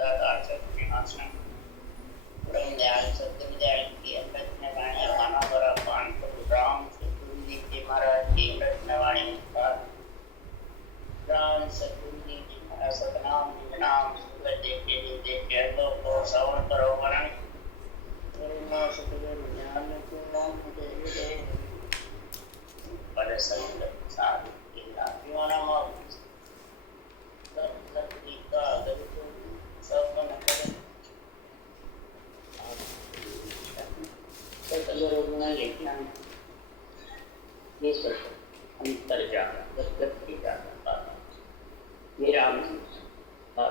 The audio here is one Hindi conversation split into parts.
दातार सत्सिंहासन ब्रह्म दयाल सत्यम दयाल की अमृत में वाणी माना बरा पान प्रभु राम सतगुरु जी महाराज की अमृत में वाणी राम सतगुरु जी महाराज सतनाम नाम सूरज देखे जी देखे लो को श्रवण करो वरण गुरु सतगुरु ज्ञान को नाम दे पर संग साधु के दीवाना का दरिद्र सब का नंबर तो गुना लिखना ये सब अंतर जाना गदगद की जाना ये राम और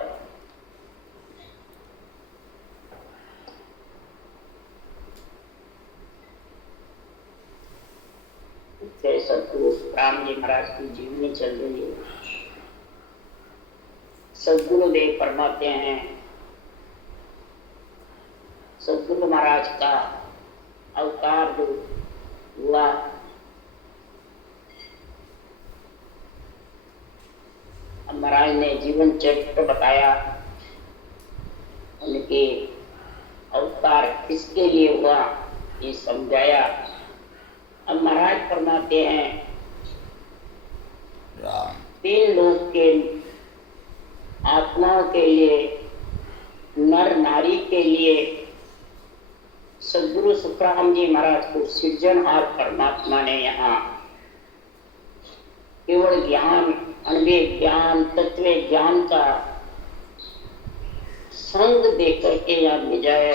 सतगुरु राम जी महाराज की जीवनी चल रही है। सदगुरुदेव फरमाते हैं सदगुरु महाराज का अवतार जो हुआ महाराज ने जीवन चरित्र बताया, उनके अवतार किसके लिए हुआ ये समझाया। अब महाराज फरमाते हैं तीन लोग के आत्माओं के लिए, नर नारी के लिए सदगुरु सुखराम जी महाराज को सृजनहार परमात्मा ने यहाँ केवल ज्ञान, अनुभव ज्ञान, तत्व ज्ञान का संग देकर के यहाँ भेजाया।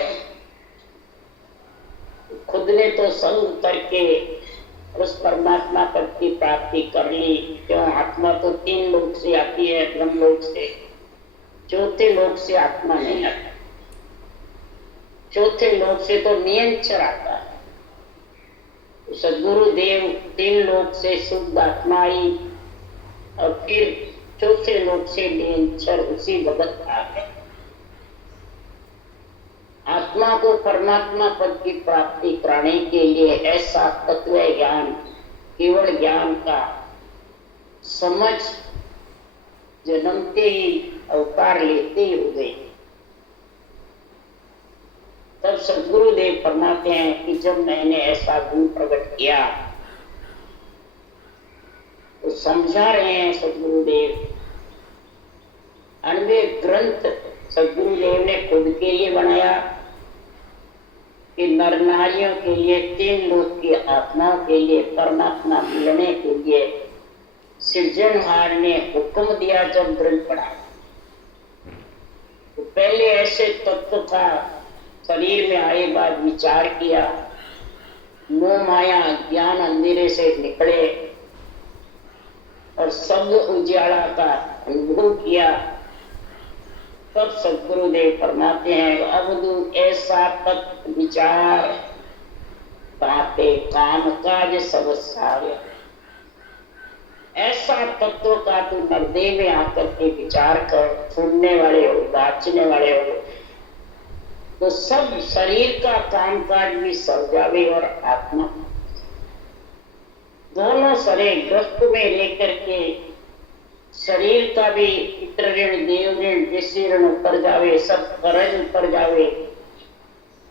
खुद ने तो संग करके उस परमात्मा पद की प्राप्ति कर ली। क्यों? आत्मा तो तीन लोक से आती है, ब्रह्म लोक से, चौथे लोक से आत्मा नहीं आता। चौथे लोक से तो नियंचर आता है। सदगुरु देव तीन लोक से शुद्ध आत्मा आई और फिर चौथे लोक से नियंचर उसी भगत आ गए। आत्मा को परमात्मा पद की प्राप्ति कराने के लिए ऐसा तत्व ज्ञान, केवल ज्ञान का समझ जन्मते ही अवतार लेते ही हो गए। तब सदगुरुदेव फरमाते हैं कि जब मैंने ऐसा गुण प्रकट किया तो समझा रहे हैं सदगुरुदेव। अनवे ग्रंथ सदगुरुदेव ने खुद के लिए बनाया कि नर नारियों के लिए, तीन लोक की आत्माओं के लिए, परमात्मा मिलने के लिए सृजनहार ने हुक्म दिया। जब ग्रंथ पढ़ा तो पहले ऐसे तत्व का शरीर में आए बाद विचार किया, मोह माया ज्ञान अंधेरे से निकले और शब्द उजाला का अनुभव किया। तब सदगुरुदेव फरमाते हैं अवधूत ऐसा तत्व विचार ताते काम काज सब सारे। ऐसा तत्व का तू नरदेह में आकर के विचार कर, सुनने वाले हो, बाचने वाले हो तो सब शरीर का कामकाज भी सर जावे और आत्मा दोनों शरीर ग्रस्त में लेकर के शरीर का भी पितृ ऋण, देव ऋण, ऋषि ऋण उतर जावे, सब कर्ज उतर जावे।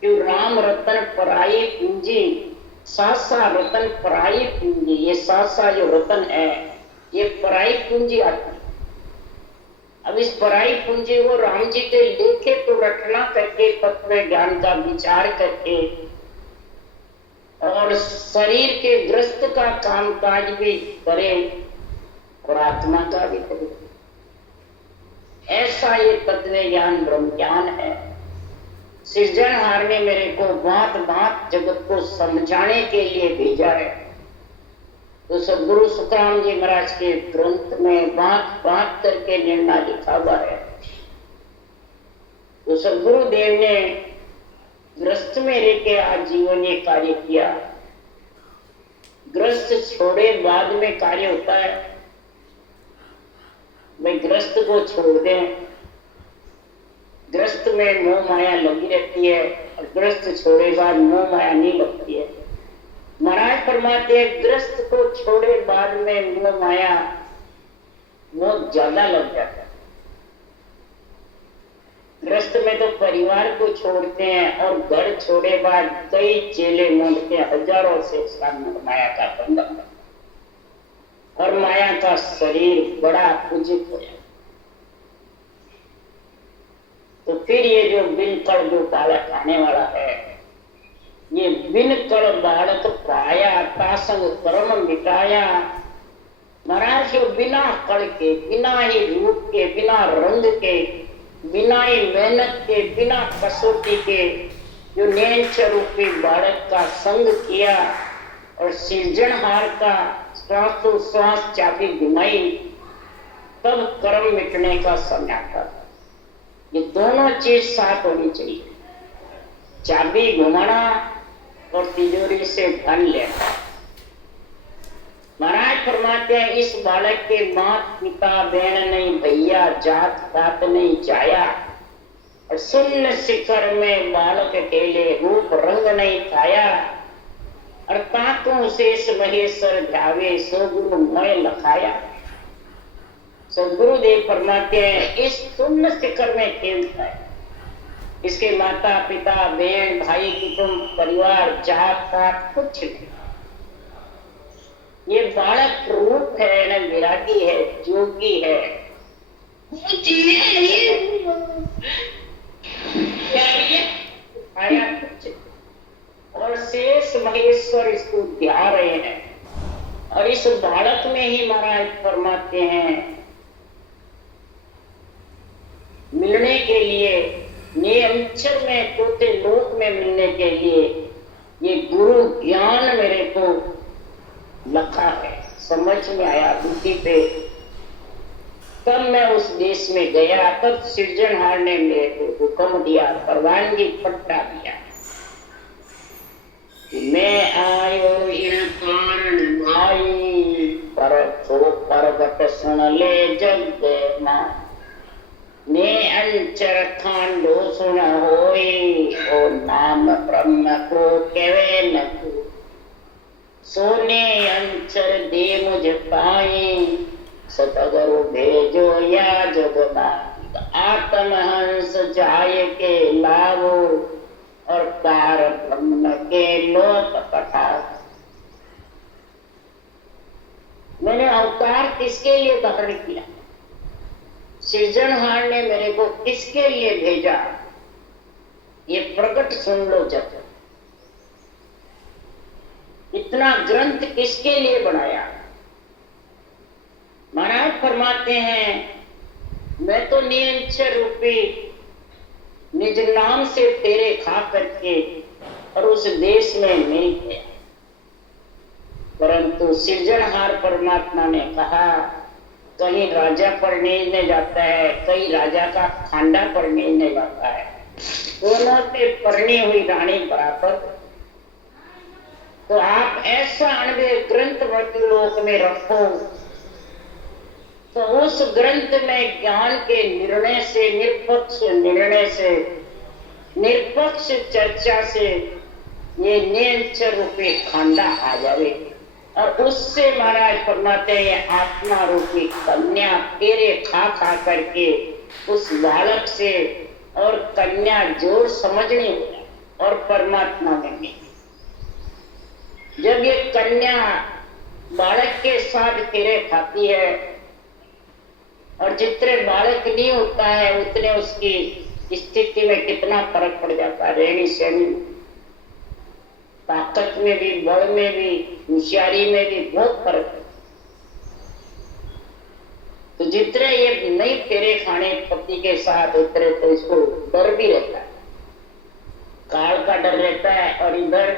क्यों? राम रतन पराई पूंजी, सासा रतन पराई पूंजी। ये सासा जो रतन है ये पराई पूंजी आती। अब इस पराई पूंजी को राम जी के लेखे तो रटना करके, तत्व ज्ञान का विचार करके और शरीर के ग्रस्त का कामकाज भी करे और आत्मा का भी करे। ऐसा ये तत्व ज्ञान ब्रह्म ज्ञान है। सृजनहार ने मेरे को भांत भांत जगत को समझाने के लिए भेजा है। तो सदगुरु सुखराम जी महाराज के ग्रंथ में भांत भांत करके निर्णय लिखा हुआ है। तो सदगुरु देव ने ग्रस्त में लेके आज जीवन ये कार्य किया। ग्रस्त छोड़े बाद में कार्य होता है। मैं ग्रस्त को छोड़ दें, ग्रस्त में मोह माया लगी रहती है और ग्रस्त छोड़े बाद मोह माया नहीं लगती है। महाराज फरमाते हैं ग्रस्त को छोड़े बाद में मोह माया बहुत ज्यादा लग जाता है। परिवार को छोड़ते हैं और घर छोड़े बाद कई चेले मूंढते हैं, हजारों से सामने माया का बंधन और माया का शरीर बड़ा पूजित हो जाए। तो फिर ये जो बिन कड़ जो बालक आने वाला है, ये बिन कड़ बालक पाया तासंग कर्म मिटाया। महाराज जो बिना कड़ के, बिना ही रूप के, बिना रंग के, बिना ही मेहनत के, बिना कसौटी के जो नेंच रूपी बालक का संग किया और सृजनहार का श्वासोश्वास चाबी घुमाई, तब कर्म मिटने का समय आता। ये दोनों चीज साथ होनी चाहिए, चाबी घुमाना और तिजोरी से धन लेना। महाराज फरमाते हैं इस बालक के मात पिता बहन नहीं, भैया जात पात नहीं जाया, और शून्य शिखर में बालक अकेले रूप रंग नहीं खाया, और ताकों शेष महेश्वर ध्यावे सो गुरु मोय लखाया। सदगुरुदेव फरमाते हैं इस शून्य शिखर में खेलता है, इसके माता पिता बहन भाई कुटुंब परिवार जात पात कुछ नहीं। ये बालक रूप है न, विरागी है, जोगी है, आया कुछ, और शेष महेश्वर इसको ध्या रहे हैं। और इस बालक में ही महाराज फरमाते हैं मिलने के लिए, निरंतर में तोते लोक में मिलने के लिए ये गुरु ज्ञान मेरे को लखा है, समझ में आया बुद्धि पे। तब मैं उस देश में गया, तब सृजनहार ने मेरे को हुक्म दिया, परवानगी पट्टा दिया, मैं आयो इन कारण भाई, पर तो पर्वत सुन ले जग मां, ने अंचर खांडो सुन होई, ओ नाम ब्रह्म को केवे न को, सोने अंचर दे मुझ पाई, सतगुरु भेजो या जगमा, आत्म हंस जाय के लावो, और पार ब्रह्म के लोक पठाओ। मैंने अवतार किसके लिए धारण किया, सृजनहार ने मेरे को किसके लिए भेजा, ये प्रकट सुन लो। जब इतना ग्रंथ किसके लिए बनाया, महाराज फरमाते हैं मैं तो निरंतर रूपी निज नाम से तेरे खा करके और उस देश में नहीं गया, परंतु सृजनहार परमात्मा ने कहा कहीं राजा पढ़ने जाता है, कहीं राजा का खांडा पढ़ने जाता है, दोनों से पढ़नी हुई रानी बराबर। तो आप ऐसा अनवे ग्रंथ लोक में रखो, तो उस ग्रंथ में ज्ञान के निर्णय से, निष्पक्ष निर्णय से, निष्पक्ष चर्चा से ये निरंतर रूपी खांडा आ जाए, और उससे महाराज फरमाते हैं आत्मा रूपी कन्या तेरे खा खा करके उस बालक से, और कन्या जोर समझनी हो और परमात्मा में भी। जब ये कन्या बालक के साथ तेरे खाती है, और जितने बालक नहीं होता है उतने उसकी स्थिति में कितना फर्क पड़ जाता है, रहनी सहनी, ताकत में भी, बल में भी, होशियारी में भी बहुत फर्क है। तो जितने ये नहीं फेरे खाने पति के साथ उतरे, तो इसको डर भी रहता है, काल का डर रहता है, और इधर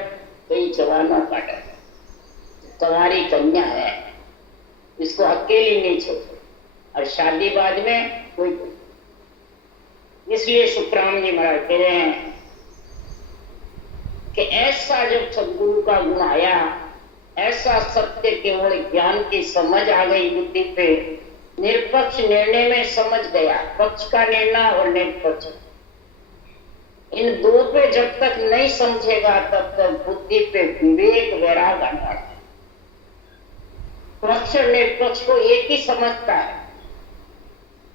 कई जवानों का डर। तुम्हारी कन्या है, इसको अकेली नहीं छोड़ो, और शादी बाद में कोई। इसलिए सुखराम जी महाराज कह रहे हैं कि ऐसा जब सदगुरु का गुण आया, ऐसा सत्य केवल ज्ञान की समझ आ गई बुद्धि पे, निरपक्ष निर्णय में समझ गया, पक्ष का निर्णय और निरपक्ष, इन दो पे जब तक नहीं समझेगा तब तक बुद्धि पे विवेक वैराग आता है। पक्ष और निरपक्ष को एक ही समझता है,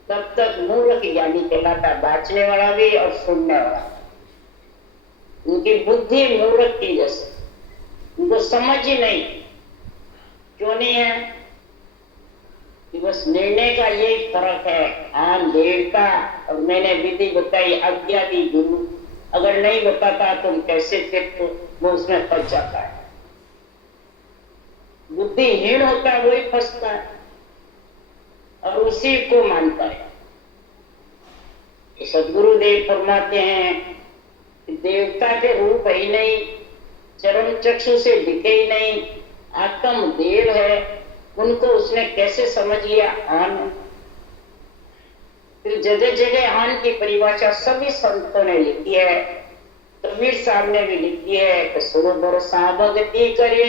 तब तक मूर्ख ज्ञानी कहलाता, बाँचने वाला भी और सुनने वाला। उनकी बुद्धि मूर्ख की जैसे, उनको समझ ही नहीं। क्यों नहीं है? कि बस निर्णय का यही फर्क है। आन देवता और मैंने विधि बताई, आज्ञा दी गुरु, अगर नहीं बताता तुम कैसे, फिर तो वो उसमें फंस जाता है। बुद्धिहीन होता है वही फंसता है और उसी को मानता है। सदगुरुदेव फरमाते हैं कि देवता के रूप ही नहीं, चरम चक्षु से दिखे ही नहीं, आत्म देव है, उनको उसने कैसे समझ लिया? आन। फिर जगह जगह आन की परिभाषा सभी संतों ने लिखी है। कबीर साहब ने भी लिखी है कि सुनो भरोसा भक्ति करे,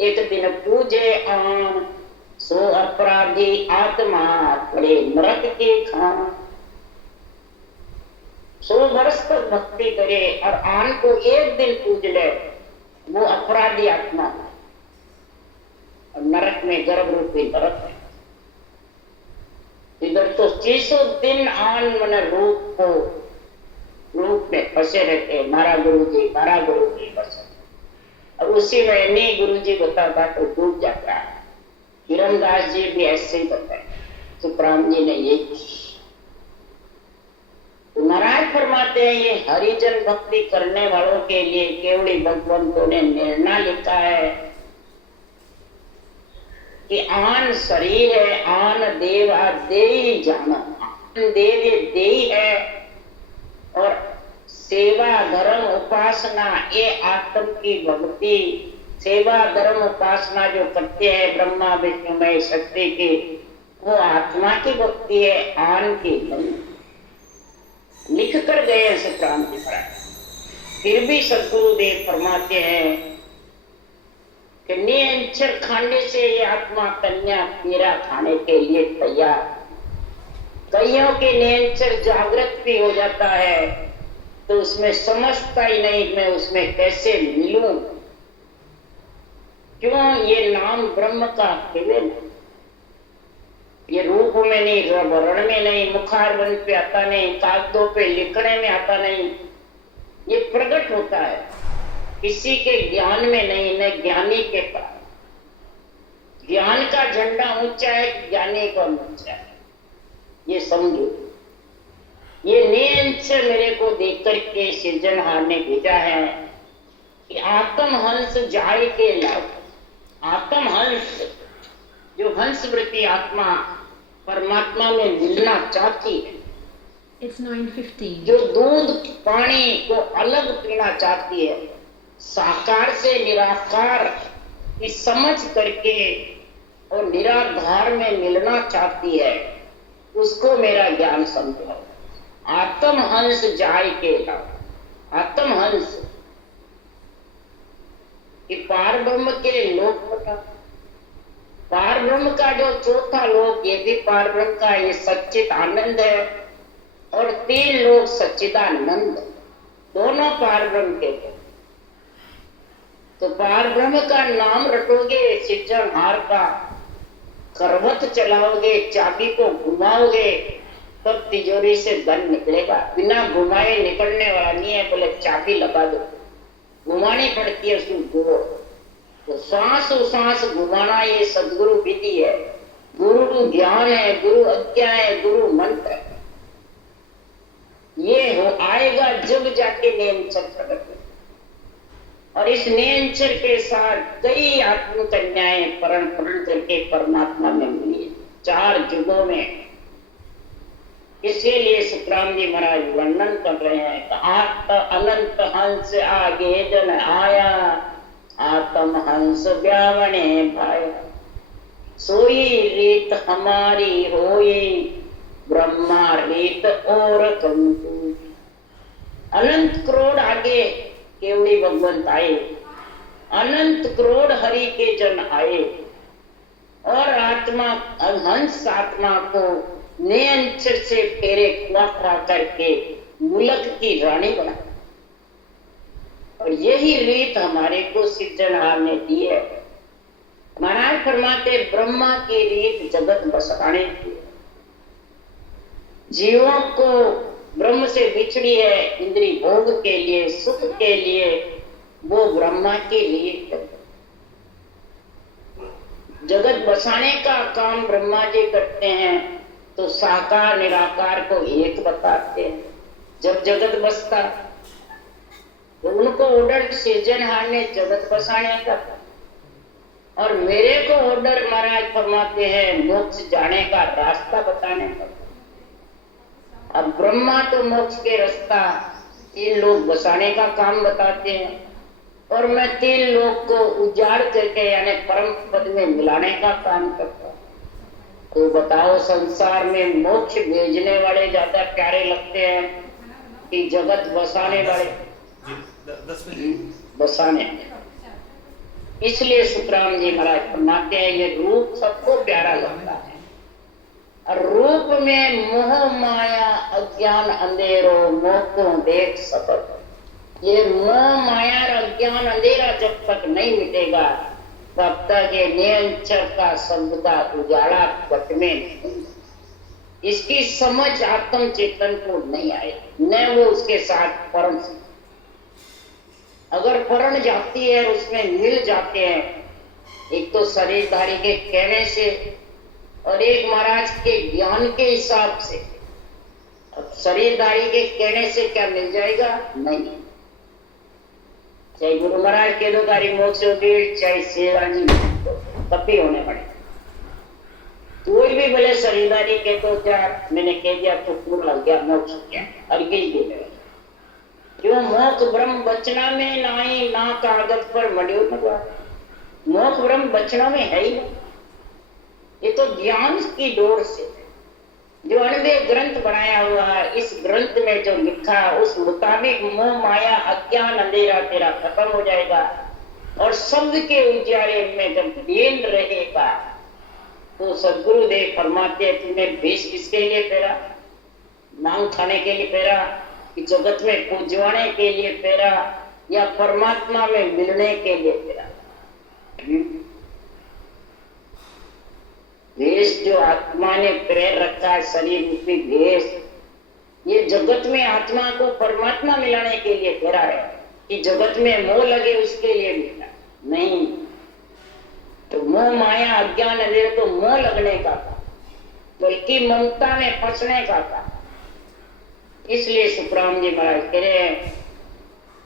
एक दिन पूजे आन, सो अपराधी आत्मा पड़े नरक के खान। 100 वर्ष तक भक्ति करे और आन को एक दिन पूज ले, वो अपराधी आत्मा और नरक में, गर्भ रूपी नरक में। इधर तो 600 दिन आन मन रूप में फंसे रहते, मारा गुरुजी, मारा गुरुजी बस। और उसी में नहीं गुरुजी बताता तो डूब जाता है। हिरणदास जी भी ऐसे ही बताए, सुखराम जी ने यही। नारायण फरमाते हैं ये हरिजन भक्ति करने वालों के लिए केवड़ी भगवंतों ने निर्णय लिखा है कि आन शरीर है, आन देव देही जाना। आन देव ये देही है और सेवा धर्म उपासना ये आत्म की भक्ति। सेवा धर्म उपासना जो करते हैं ब्रह्मा विष्णु महेश शक्ति की, वो आत्मा की भक्ति है, आन की नहीं। लिख कर गए सुखराम जी महाराज। फिर भी सदगुरुदेव फरमाते हैं कि नियंचर खाने से ये आत्मा कन्या मेरा खाने के लिए तैयार। कईयों के नियंचर जागृत भी हो जाता है तो उसमें समझता ही नहीं मैं उसमें कैसे मिलूं। क्यों? ये नाम ब्रह्म का केवल ये रूप में नहीं, वर्ण में नहीं, मुखारबंद पे आता नहीं, कागजों पे लिखने में आता नहीं, ये प्रकट होता है किसी के ज्ञान में नहीं, न ज्ञानी के पास। ज्ञान का झंडा ऊंचा है, ज्ञानी का ऊंचा है, ये समझो। ये नियंच मेरे को देख करके सृजनहार ने भेजा है कि आत्म हंस जाए के लाभ। आत्म हंस जो हंस वृत्ति आत्मा परमात्मा में मिलना चाहती है, It's 9:15. जो दूध पानी को अलग पीना चाहती है, साकार से निराकार की समझ करके और निराधार में मिलना चाहती है, उसको मेरा ज्ञान समझो। आत्म हंस जाय के लाभ। आत्म हंस कि पार ब्रह्म के लोक बता। पार ब्रह्म का जो चौथा लोक, ये भी पार ब्रह्म का ये सच्चित आनंद है और 3 लोक सच्चिदानंद, दोनों पार ब्रह्म के। तो पार ब्रह्म का नाम रटोगे, सृजनहार का करवत चलाओगे, चाबी को घुमाओगे, तब तिजोरी से धन निकलेगा। बिना घुमाए निकलने वाला नहीं है, बोले चाबी लगा दो, घुमानी पड़ती है उसको। तो सांस घुमाना ये सदगुरु विधि है, गुरु ज्ञान है, गुरु अज्ञा है, गुरु मंत्र है। ये हो आएगा जब जाके नियंचर प्रकट हो। और इस नियंचर के साथ कई आत्म कन्याएं परण करके परमात्मा में मिली 4 युगों में। इसके लिए सुखराम जी महाराज वर्णन कर रहे हैं, अनंत हंस आगे जन आया, आत्म हंस ब्यावणे भाया, सोई रीत हमारी होई, ब्रह्मा रीत और कंकु। अनंत करोड़ आगे केवड़ी भगवंत आए, अनंत करोड़ हरि के जन आए और आत्मा हंस आत्मा को नियंचर से फेरे खुआ करके मुलक की रानी बना। और यही रीत हमारे को सृजनहार ने दी है। महाराज फरमाते ब्रह्मा की रीत जगत बसाने की, जीवों को ब्रह्म से बिछड़ी है इंद्री भोग के लिए, सुख के लिए, वो ब्रह्मा के लिए करते। जगत बसाने का काम ब्रह्मा जी करते हैं, तो साकार निराकार को एक बताते हैं। जब जगत बसता तो उनको ऑर्डर सृजनहार ने जगत बसाने का, और मेरे को ऑर्डर महाराज फरमाते हैं मोक्ष जाने का रास्ता बताने का। अब ब्रह्मा तो मोक्ष के रास्ता तीन लोग बसाने का काम बताते हैं, और मैं तीन लोग को उजाड़ करके यानी परम पद में मिलाने का काम करता हूँ। तो बताओ संसार में मोक्ष भेजने वाले ज्यादा प्यारे लगते हैं कि जगत बसाने वाले? बसाने। इसलिए सुखराम जी महाराज फरमाते हैं ये रूप सबको प्यारा लगता है, और रूप में मोह माया अज्ञान अंधेरो मोह को देख सकत। ये मोह माया और अज्ञान अंधेरा जब तक नहीं मिटेगा तब तक ये निरंतर का शब्द का उजाला पट में नहीं, इसकी समझ आत्म चेतन को नहीं आए, न वो उसके साथ परम। अगर परण जाती है और उसमें मिल जाते हैं, एक तो शरीरधारी के कहने से और एक महाराज के ज्ञान के हिसाब से। अब शरीरधारी के कहने से क्या मिल जाएगा? नहीं। चाहे गुरु महाराज के दो तारी मोक्ष होगी, चाहे सेवानी तब भी होने पड़े। कोई भी बोले शरीरधारी के तो चार मैंने कह दिया तो पूरा हो गया, मोक्ष हो गया, अर्गिल भी क्यों? मोक्ष ब्रह्म बचना में नाई ना कागज पर मड्यो न। मोक्ष ब्रह्म बचना में है ही नहीं, ये तो ज्ञान की डोर से जो अनवे ग्रंथ बनाया हुआ है, इस ग्रंथ में जो लिखा उस मुताबिक मोह माया अज्ञान अंधेरा तेरा खत्म हो जाएगा, और शब्द के उजाले में जब लीन रहेगा तो सदगुरुदेव फरमाते तूने भेष किसके लिए पहरा? मांग खाने के लिए पहरा, कि जगत में पूजवाने के लिए पहरा, या परमात्मा में मिलने के लिए पहरा? भेष जो आत्मा ने प्रेर रखा है, शरीर रूपी भेष, ये जगत में आत्मा को परमात्मा मिलाने के लिए पहरा है, कि जगत में मोह लगे उसके लिए मिला नहीं। तो मोह माया अज्ञान अंधेरे तो मोह लगने का था, बल्कि ममता में फंसने का था। इसलिए सुखराम जी महाराज कह रहे हैं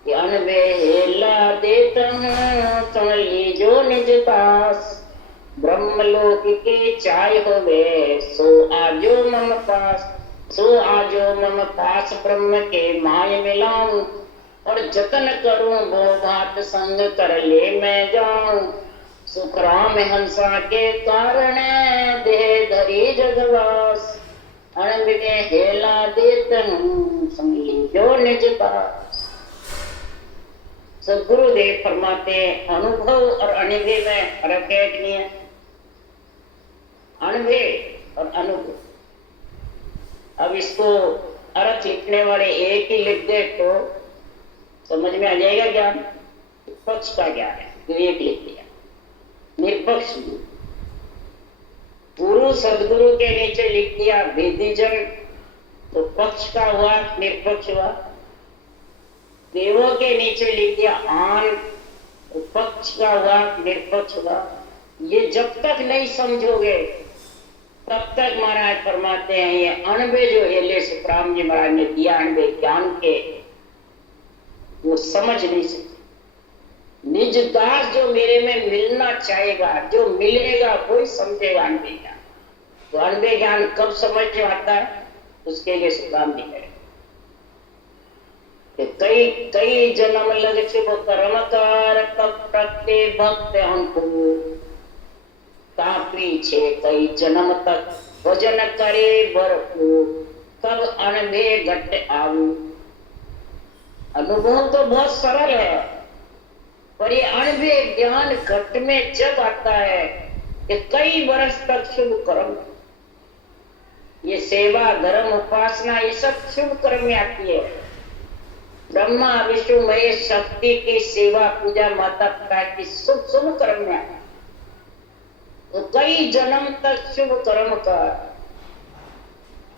कि अनबेला देतम कमली जो निज पास, ब्रह्मलोक के चाय होवे सो आजो मम पास, सो आजो मम पास ब्रह्म के माय मिलाऊं, और जतन करूं वो बात संग कर ले मैं जाऊं। सुखराम हंसा के कारण देह धरी जगवास, अनबे हेला देतम कमली जो निज पास। सदगुरुदेव फरमाते हैं अनुभव और अनुभव में फर्क है कि नहीं है? अनुभव और अनुभव। अब इसको अर्थ लिखने वाले एक ही लिख दे तो समझ में आ जाएगा ज्ञान। पक्ष का ज्ञान है तो एक लिख दिया, निरपक्ष। गुरु सदगुरु के नीचे लिख दिया भेदीजन, तो पक्ष का हुआ, निरपक्ष हुआ। देवों के नीचे लिख दिया आन, तो पक्ष का हुआ, निरपक्ष हुआ। ये जब तक नहीं समझोगे तब तक महाराज फरमाते हैं ये अणबे जो हेले सुखराम जी महाराज ने दिया अणबे ज्ञान के, वो समझ नहीं सकते। निज दास जो मेरे में मिलना चाहेगा, जो मिलेगा वही समझेगा अणबे ज्ञान। तो अणबे ज्ञान कब समझ में आता है? उसके लिए सुखराम जी कहे कई कई जन्म लग शुभ कर्म कर, तब तक के भक्त हमको पीछे कई जन्म तक भजन करे भरपूर, कब अनबे घट आऊ। अनुभव तो बहुत सरल है, पर ये अनबे ज्ञान घट में जब आता है कि कई वर्ष तक शुभ कर्म, ये सेवा धर्म उपासना ये सब शुभ कर्म में आती है। ब्रह्मा विष्णु महेश शक्ति की सेवा पूजा माता पिता की शुभ शुभ कर्म में आती है। तो कई जन्म तक शुभ कर्म कर,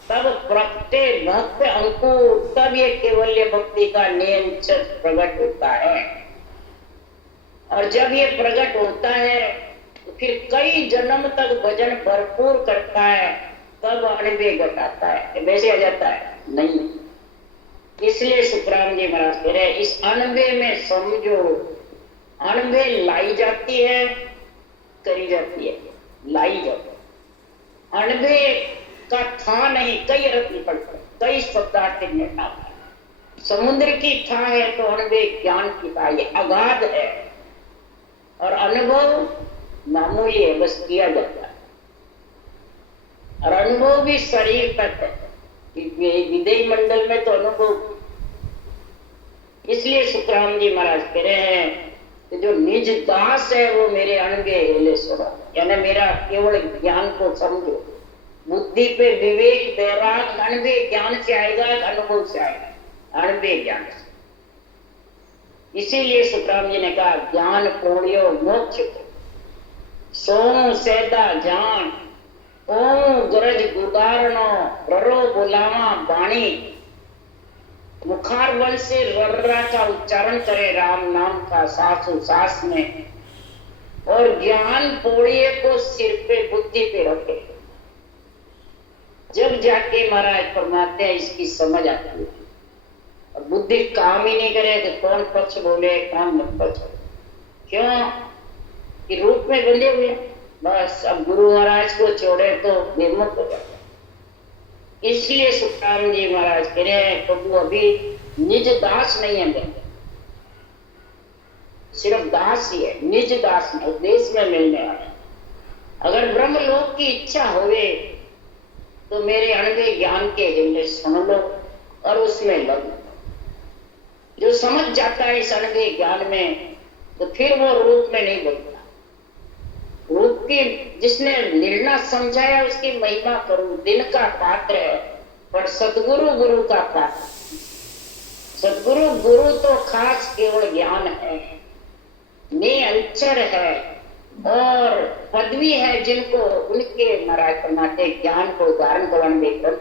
तब प्रगटे भक्त अंकुर, तब ये केवल्य भक्ति का नियंत्रण प्रकट होता है। और जब ये प्रकट होता है तो फिर कई जन्म तक भजन भरपूर करता है, तब अणबे घटाता है। वैसे आ जाता है नहीं। इसलिए सुखराम जी महाराज कह रहे इस अणबे में समझो, अणबे लाई जाती है, करी जाती है, लाई जाती है। अणबे का था नहीं, कई अर्थ निकलते, कई शब्दार्थ निर्णय। समुद्र की था है तो अणबे ज्ञान की था, ये अगाध है। और अनुभव मामूली है, बस किया जाता है। और अनुभव भी शरीर तक है, विदेही मंडल में तो अनुभव। इसलिए सुखराम जी महाराज कह रहे हैं कि जो निज दास है वो मेरे अणबे हेले सुनो, यानी मेरा केवल ज्ञान को समझो। बुद्धि पे विवेक वैराग अणबे ज्ञान से आएगा, अनुभव से आएगा, अणबे ज्ञान से। इसीलिए सुखराम जी ने कहा ज्ञान पुण्यो मोक्ष सोम सेदा ज्ञान ओम गरज गुदारणो ररो बुलावा बाणी। मुखार बल से रर्रा का उच्चारण करे राम नाम का सासु सास में, और ज्ञान पोड़िए को सिर पे बुद्धि पे रखे। जब जाके महाराज फरमाते हैं इसकी समझ आती है। और बुद्धि काम ही नहीं करे कि कौन पक्ष बोले कौन मत पक्ष। क्यों कि रूप में बंधे हुए, बस अब गुरु महाराज को छोड़े तो निर्मुक्त हो जाता। इसलिए सुखराम जी महाराज कह रहे हैं प्रभु अभी निज दास नहीं है, सिर्फ दास ही है, निज दास में उपदेश में मिलने वाला। अगर ब्रह्मलोक की इच्छा होवे तो मेरे अणबे ज्ञान के हिंदे सुन लो और उसमें लग। जो समझ जाता है इस अणबे ज्ञान में तो फिर वो रूप में नहीं बदलता। रूप की जिसने निर्णय समझाया उसकी महिमा करूं, दिन का पात्र है, पर सतगुरु गुरु का पात्र। सतगुरु गुरु तो खास केवल ज्ञान है, निरंतर है और पदवी है, जिनको उनके महाराज परमात्मा ज्ञान को धारण करने देकर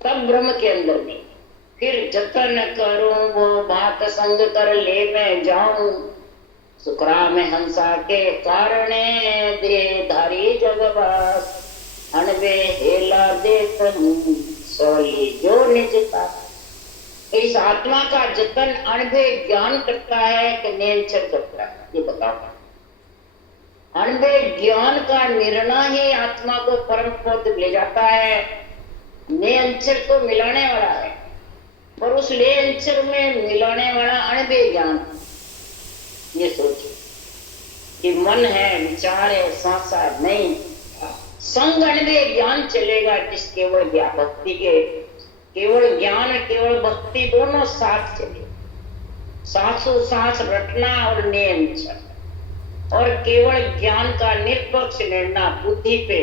तब ब्रह्म के अंदर में फिर जतन करूं वो बात संग कर ले मैं जाऊं। सुखराम हंसा के कारणे दे धारी जगवास अणबे हेला देत हूं सोली जो निजता। इस आत्मा का जतन अणबे ज्ञान करता है कि नियंत्रण करता है, ये बताओ। अणबे ज्ञान का निर्णय ही आत्मा को परम पद ले जाता है, नियंत्रण को मिलाने वाला है। पर उस नियंत्रण में मिलाने वाला अणबे ज्ञान, ये सोचो कि मन है, विचार है, संसार नहीं। संग अणबे ज्ञान चलेगा जिस केवल ज्ञान भक्ति के, केवल ज्ञान केवल भक्ति दोनों साथ चले, सासु सांस रटना और नियंत्रण, और केवल ज्ञान का निष्पक्ष निर्णय बुद्धि पे,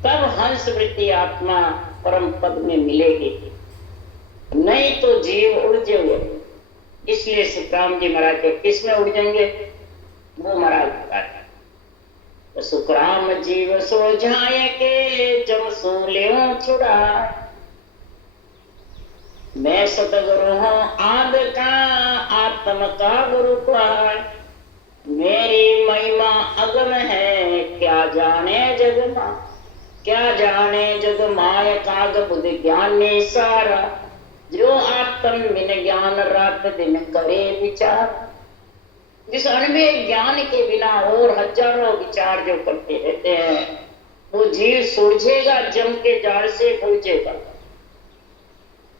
तब हंस वृत्ति आत्मा परम पद में मिलेगी। नहीं तो जीव उलझे हुए। इसलिए सुखराम जी महाराज के किस में उड़ जाएंगे, वो महाराज बताते। तो सुखराम जीव सो जाए के जब सो ले छुड़ा, मैं सतगुरु हूँ आद का आत्म का गुरु का, मेरी महिमा अगम है क्या जाने जग मा, क्या जाने जग माय काग बुद्ध ज्ञान ने सारा, जो आत्म बिन ज्ञान रात दिन करे विचार। जिस अणबे ज्ञान के बिना और हजारों विचार जो करते रहते हैं, वो जीव सुलझेगा, जम के जाल से उलझेगा।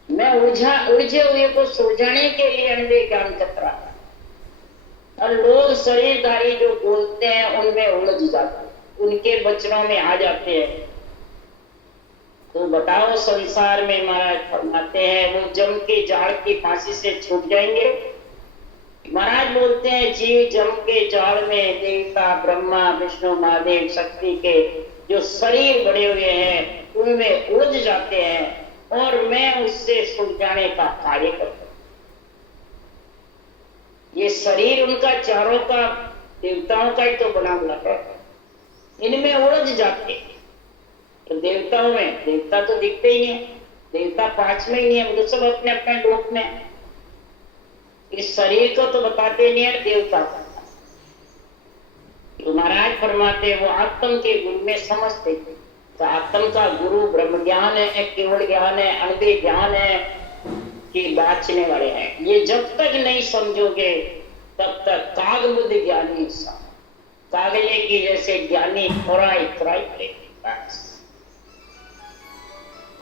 मैं उलझे हुए को सुलझाने के लिए अणबे ज्ञान कर रहा है। और लोग शरीरधारी जो बोलते हैं उनमें उलझ जाते, उनके वचनों में आ जाते हैं। तो बताओ संसार में महाराज फरमाते हैं वो जम के जाल की फांसी से छूट जाएंगे। महाराज बोलते हैं जीव जम के जाल में देवता ब्रह्मा विष्णु महादेव शक्ति के जो शरीर बड़े हुए हैं उनमें उलझ जाते हैं, और मैं उससे सुलझाने का कार्य करता हूं। ये शरीर उनका चारों का देवताओं का ही तो बना हुआ है, इनमें उलझ जाते हैं। तो देवताओं में देवता तो दिखते ही नहीं, देवता 5 में ही नहीं है, वो तो सब अपने अपने लोक में। इस शरीर को तो बताते नहीं है देवता। तो महाराज फरमाते वो आत्म के गुरु में समझते, तो आत्म का गुरु ब्रह्म ज्ञान है, केवल ज्ञान है, अनबे ज्ञान है कि बाचने वाले हैं। ये जब तक नहीं समझोगे तब तक काग बुद्ध ज्ञानी इंसान, कागले की जैसे ज्ञानी थोराई करेगी।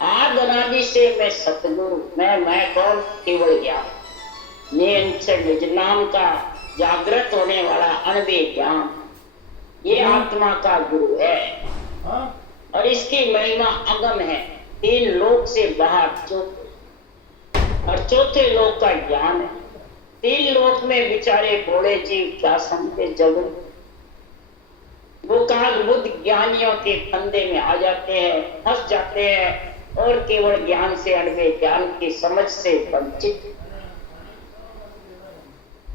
आद अनादि से मैं सतगुरु, मैं कौन? केवल ज्ञान, निज नाम का जागृत होने वाला अनबे ज्ञान, ये आत्मा का गुरु है। और इसकी महिमा अगम है, 3 लोक से बाहर और चौथे लोक का ज्ञान है। 3 लोक में बेचारे भोले जीव क्या समझे जग, वो काग बुद्ध ज्ञानियों के फंदे में आ जाते हैं, फंस जाते हैं और केवल ज्ञान से अनबे ज्ञान की समझ से वंचित।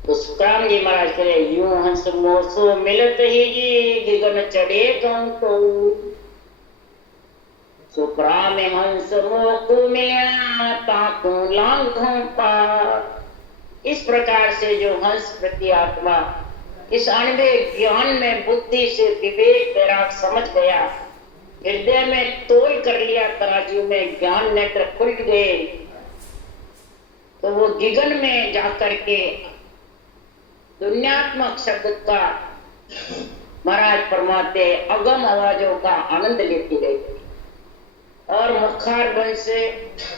तो सुखराम जी महाराज कहे यूं हंस मोसो मिलत ही जी गिगन चढ़े कहूं तो, सुखराम हंस मोको मिला ताकू लांघों पार। इस प्रकार से जो हंस प्रति आत्मा इस अनबे ज्ञान में बुद्धि से विवेक वैराग समझ गया, हृदय में तोल कर लिया, तराजू में ज्ञान नेत्र खुल गए, तो वो गिगन में जाकर के दुनियात्मक शब्द का महाराज फरमाते अगम आवाजों का आनंद लेती रही और मुखार बन से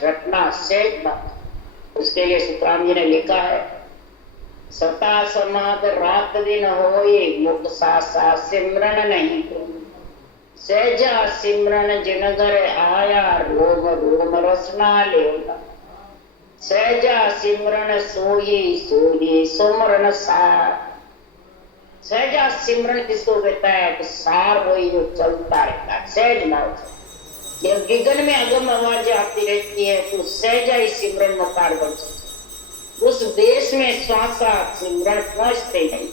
रटना सहज बात। उसके लिए सुखराम जी ने लिखा है सता समाध रात दिन होए मुख सासा सिमरन नहीं, सहजा सिमरन जिनगर आया रोम रोम रसना लेगा, सहजा सिमरन सोही सोही सुमरन सार। सहजा सिमरन किसको कहता है? कि सार वही जो चलता रहता है सहज भाव से। जब गिगन में अगम आवाज आती रहती है तो सहजा ही सिमरन मकार बन सकता। उस देश में श्वासा सिमरन पहुंचते नहीं,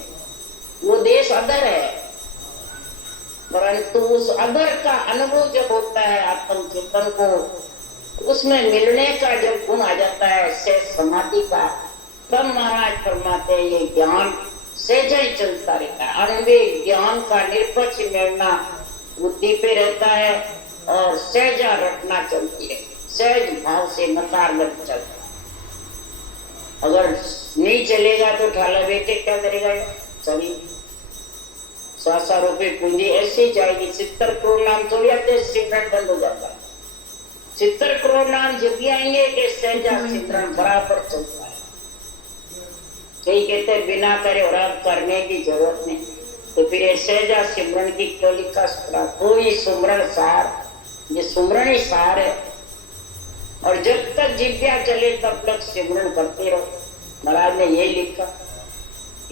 वो देश अदर है, परंतु उस अदर का अनुभव जब होता है आत्म चेतन को, उसमें मिलने का जब गुण आ जाता है सहज समाधि का, तब महाराज फरमाते हैं ये ज्ञान सहजा ही चलता रहता है। अनबे ज्ञान का निरपक्ष मिलना बुद्धि पे रहता है और सहजा रटना चलती है, सहज भाव से नकारगत चलता है। अगर नहीं चलेगा तो ठाला बेटे क्या करेगा? चलिए 100 रुपए पूंजी ऐसे ही जाएगी। 70 करोड़ नाम थोड़ी आते सिमरन बंद हो जाता है। 70 करोड़ नाम जब भी आएंगे कि सहजा सिमरन बराबर चलता है। कई कहते हैं बिना करे और अब करने की जरूरत नहीं, तो फिर सहजा सिमरन की क्यों लिखा? कोई सुमरन सार, ये सुमरन ही सार है। और जब तक जिज्ञा चले तब तक सिमरन करते रहो, महाराज ने ये लिखा।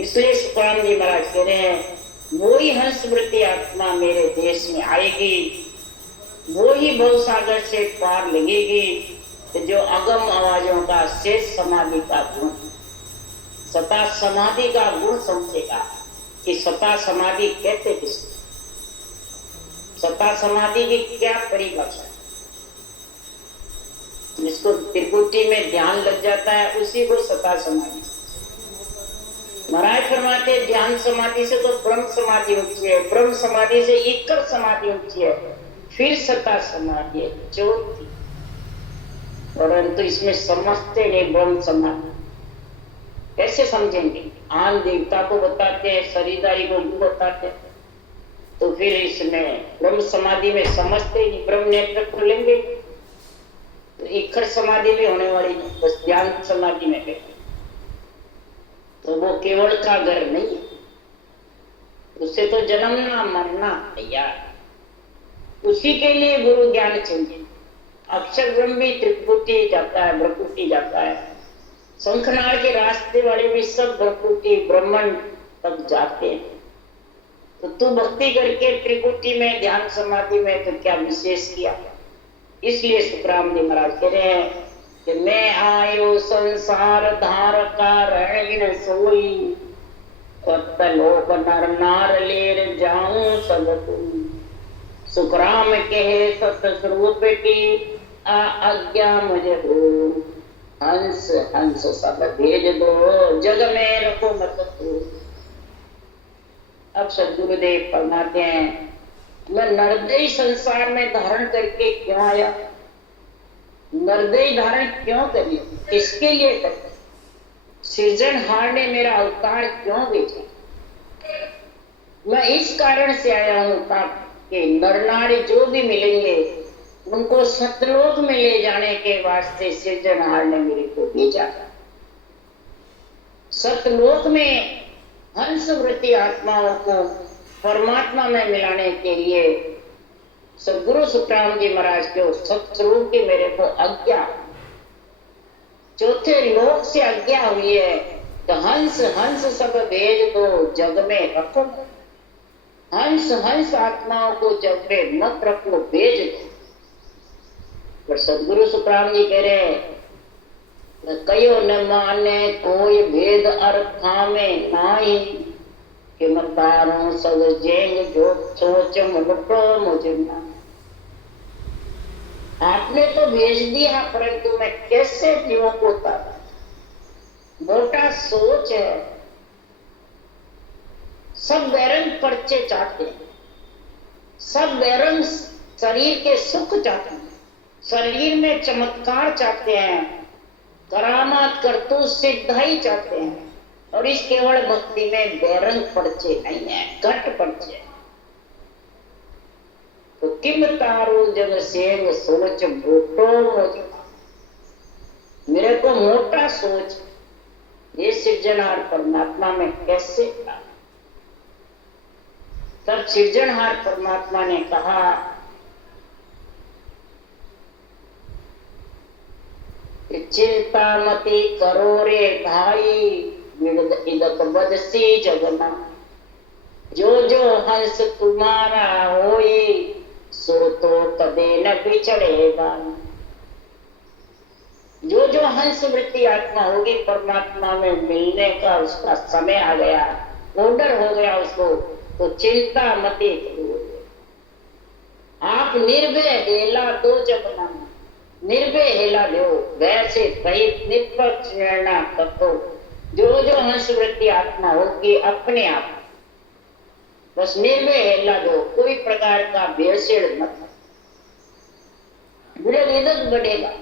इसलिए सुखराम जी महाराज कह रहे हैं वो ही हंस वृत्ति आत्मा मेरे देश में आएगी, वो ही भवसागर से पार लगेगी, जो अगम आवाजों का शेष समाधि का गुण, सता समाधि का गुण समझेगा। कि सता समाधि कहते किसको? सता समाधि की क्या परिभाषा? जिसको त्रिकुटी में ध्यान लग जाता है उसी को सता समाधि। महाराज फरमाते ध्यान समाधि से तो ब्रह्म समाधि होती है, ब्रह्म समाधि से ईकर समाधि होती है, फिर सता समाधि है चौथी। परंतु इसमें समझते नहीं ब्रह्म समाधि कैसे समझेंगे? आन देवता को बताते हैं, शरीरदारी को भी बताते हैं, तो फिर इसमें ब्रह्म समाधि में समझते नहीं, ब्रह्म नेत्र खोलेंगे तो ईकर समाधि भी होने वाली नहीं, बस ध्यान समाधि में बैठे तो वो केवल का घर नहीं है, उससे तो जन्मना मरना तैयार। उसी के लिए गुरु ज्ञान चाहिए। अक्षर ब्रह्म भी त्रिपुटी जाता है, ब्रह्मपुटी जाता है, शंखनाल के रास्ते वाले भी सब ब्रह्मपुटी ब्राह्मण तक जाते हैं। तो तू भक्ति करके त्रिकुटी में ध्यान समाधि में तो क्या विशेष किया? इसलिए सुखराम जी महाराज कह रहे हैं कि मैं आयो संसार धार का रण सोई, लोक नर नार लेर जाऊं सब सुखराम कहे सतस्वरूप की आज्ञा मुझे हो, हंस हंस सब भेज दो, जग में रखो मत तू। अब सदगुरुदेव फरमाते हैं, मैं नरदेह संसार में धारण करके क्यों आया, नरदेह धारण क्यों करी, किसके लिए करी, सृजनहार ने मेरा अवतार क्यों भेजा। मैं इस कारण से आया हूं ताकि नर नारी जो भी मिलेंगे उनको सतलोक में ले जाने के वास्ते सृजनहार ने मेरे को भेजा। सतलोक में हंस वृत्ति आत्माओं को परमात्मा में मिलाने के लिए सदगुरु सुखराम जी महाराज के सतस्वरूप की मेरे को आज्ञा, चौथे लोक से आज्ञा हुई है तो हंस हंस सब भेज दो, जग में रखो। हंस हंस आत्माओं को जग में मत रखो, भेज दो। पर सदगुरु सुखराम जी कह रहे, कयो न माने कोई भेद अर्था में नाही, कि मतारों सब जेंग जो सोच मुटो मुझे ना। आपने तो भेज दिया परंतु मैं कैसे जीवों को उतारा, मोटा सोच है। सब बैरंग पर्चे चाहते हैं, सब बैरंग शरीर के सुख चाहते हैं, शरीर में चमत्कार चाहते हैं, करामात करतूत सिद्धाई चाहते हैं, और इस केवल भक्ति में बैरंग पर्चे नहीं है, घट पर्चे। तो किम तारू जग सेंग सोच मोटो मुझे, मेरे को मोटा सोच ये सृजनहार परमात्मा में कैसे था। तब सृजनहार परमात्मा ने कहा, चिंता मती करो रे भाई, इदक बदसी जगना, जो जो हंस तुम्हारा होई, सो तो कदे न बिछड़ेगा। जो जो हंस वृत्ति आत्मा होगी परमात्मा में मिलने का उसका समय आ गया, ऑर्डर हो गया उसको, तो चिंता मती करो। आप निर्भय हेला दो जगना, निर्भय हेला दो, वैसे रहित निष्पक्ष निर्णय करो। जो जो हंस वृत्ति आत्मा होगी अपने आप बस निर्भय हेला दो, कोई प्रकार का भेषण मत, बुरे विदत बढ़ेगा।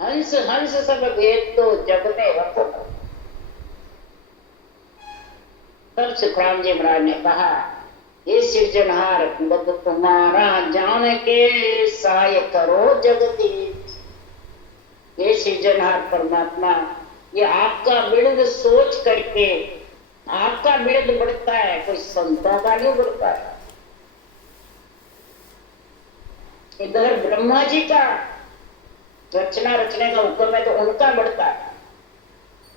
हंस हंस सब भेद तो जग में रखो। तब सुखराम जी महाराज ने कहा, ये सृजनहार बद तुम्हारा जान के सहाय करो जगदीश। ये सृजनहार परमात्मा ये आपका विरुद्ध सोच करके आपका विरुद्ध बढ़ता है, कोई संतों का नहीं बढ़ता है। इधर ब्रह्मा जी का रचना रचने का हुक्म है तो उनका बढ़ता है,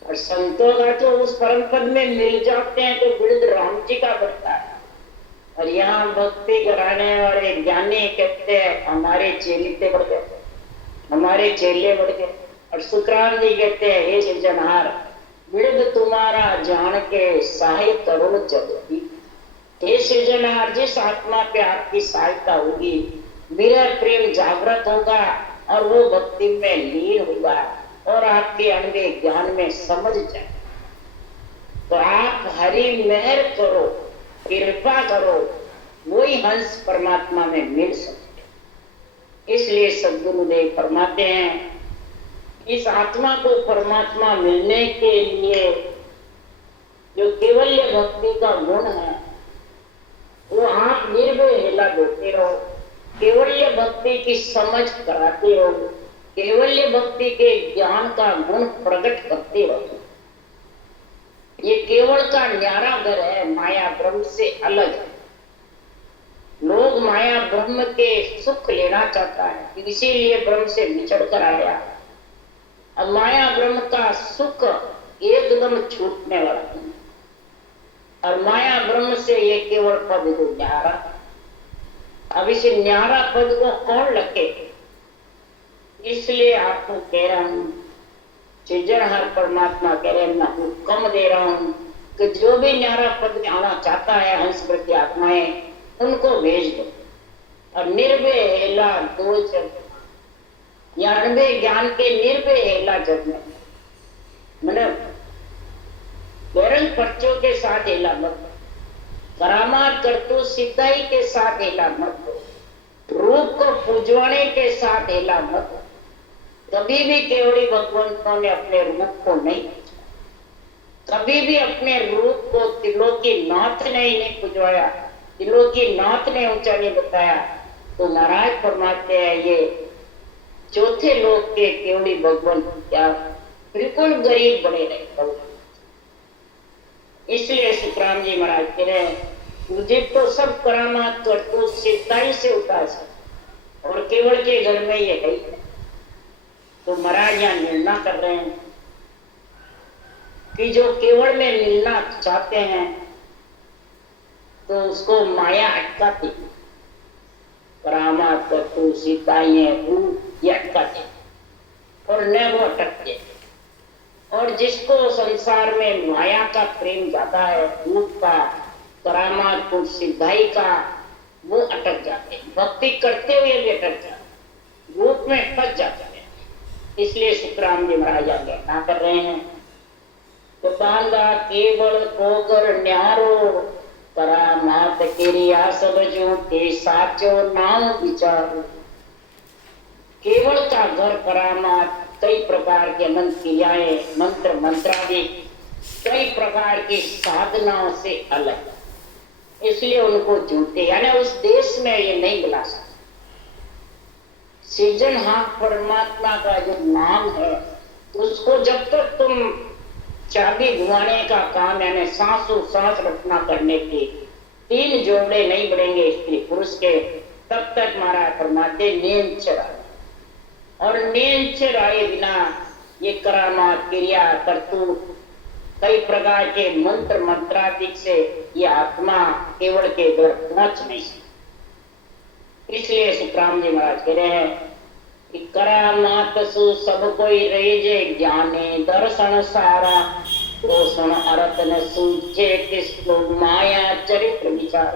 और संतों का तो उस परम पद में मिल जाते हैं तो विरुद्ध राम जी का बढ़ता है। और यहाँ भक्ति कराने वाले ज्ञानी कहते हैं हमारे चेलिते बढ़ गए, हमारे चेले बढ़ गए। और सुखराम जी कहते हैं, हे सृजनहार विरुद्ध तुम्हारा जान के सहाय करो जगती। हे सृजनहार जिस आत्मा पे आपकी सहायता होगी, विरह प्रेम जागृत होगा और वो भक्ति में लीन होगा और आपके अंगे ज्ञान में समझ जाए, तो आप हरि मेहर करो, कृपा करो, वही हंस परमात्मा में मिल सकते। इसलिए सद्गुरुदेव फरमाते हैं, इस आत्मा को परमात्मा मिलने के लिए जो केवल्य भक्ति का गुण है वो आप निर्भय हेला देते रहो, केवल्य भक्ति की समझ कराते रहो, केवल्य भक्ति के ज्ञान का गुण प्रकट करते रहो। ये केवल का न्यारा घर है, माया ब्रह्म से अलग है। लोग माया ब्रह्म के सुख लेना चाहता है, इसीलिए ब्रह्म से बिछड़ कर आया। अब माया ब्रह्म का सुख एकदम छूटने वाला है, और माया ब्रह्म से ये केवल पद को न्यारा। अब इस न्यारा पद को कौन लगे, इसलिए आपको कह रहा हूं, सृजनहार परमात्मा कह रहे हैं, मैं हुक्म दे रहा हूं कि जो भी न्यारा पद में आना चाहता है हंस वृत्ति आत्माएं, उनको भेज दो। और निर्भय हेला दो जग, 92 ज्ञान के निर्भय हेला जग में, मतलब बेरंग पर्चों के साथ हेला मत, करामात करतू सिद्धाई के साथ हेला मत, रूप को पूजवाने के साथ हेला मत। कभी भी केवड़ी भगवंतों ने अपने रूप को नहीं, कभी भी अपने रूप को त्रिलोकी नाथ ने ही नहीं पूजवाया, त्रिलोकी नाथ ने ऊंचा नहीं बताया। तो महाराज फरमाते हैं ये चौथे लोक के केवड़ी भगवंत क्या बिल्कुल गरीब बने रहे। इसलिए सुखराम जी महाराज कह रहे हैं तुझे तो सब करामात कर तू सिद्धाई से उतार और केवल के घर में ये है। तो महाराज यहाँ निर्णय कर रहे हैं कि जो केवल में मिलना चाहते हैं तो उसको माया अटकाती, करामात कर तू सिद्धाई है ये अटकाते और न वो अटकते। और जिसको संसार में माया का प्रेम ज्यादा है, रूप का, करामात को सिद्धाई का, वो अटक जाते, भक्ति करते हुए भी अटक जाते, रूप में फंस जाते हैं। इसलिए सुखराम जी महाराज क्या कर रहे हैं तो बांधा केवल कोकर न्यारो, करामात क्रिया सब जो के साचो नाम विचारो। केवल का घर करामात कई प्रकार के अनंत क्रियाएं, मंत्र मंत्रादि कई प्रकार की साधनाओं से अलग, इसलिए उनको झूठे यानी उस देश में ये नहीं मिला सकते। सृजनहार परमात्मा का जो नाम है उसको जब तक तुम चाबी घुमाने का काम यानी सांसों सांस रखना करने के 3 जोड़े नहीं बढ़ेंगे स्त्री पुरुष के, तब तक महाराज फरमाते नींद चढ़ाए। और नींद चढ़ाए बिना ये करामात क्रिया करतूत कई प्रकार के मंत्र मंत्रादिक से ये आत्मा केवल के घर पहुंच नहीं सकती। इसलिए सुखराम जी महाराज कह रहे हैं कि करामात सु सब कोई रेजे ज्ञाने दर्शन सारा, तो सुन अर्थ न सूझे किसको माया चरित्र विचार।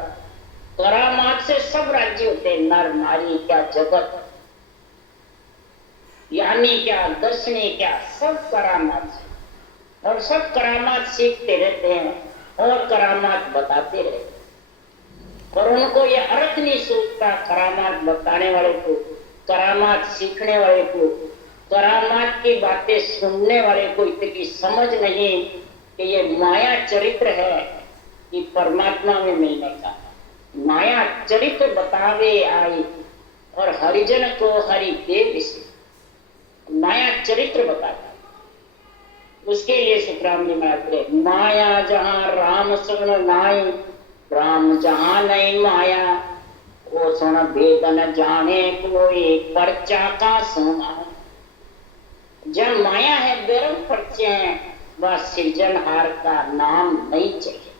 करामात से सब राज्य होते, नर नारी क्या जगत यानी क्या दर्शनी क्या, सब करामात से, और सब करामात सीखते रहते हैं और करामात बताते रहते, और उनको ये अर्थ नहीं सूझता करामात बताने वाले को, करामात सीखने वाले को, करामात की बातें सुनने वाले को इतनी समझ नहीं कि ये माया चरित्र है कि परमात्मा में मिलने का। माया चरित्र बतावे आई और हरिजन को हरि देव से माया चरित्र बताता, उसके लिए सुखराम जी महाराज माया जहां राम सुन नाई, राम जहां नहीं माया, वो सुन भेद न जाने कोई पर्चा का सुना। जब माया है बेरंग पर्चे हैं, वह सृजनहार का नाम नहीं चाहिए,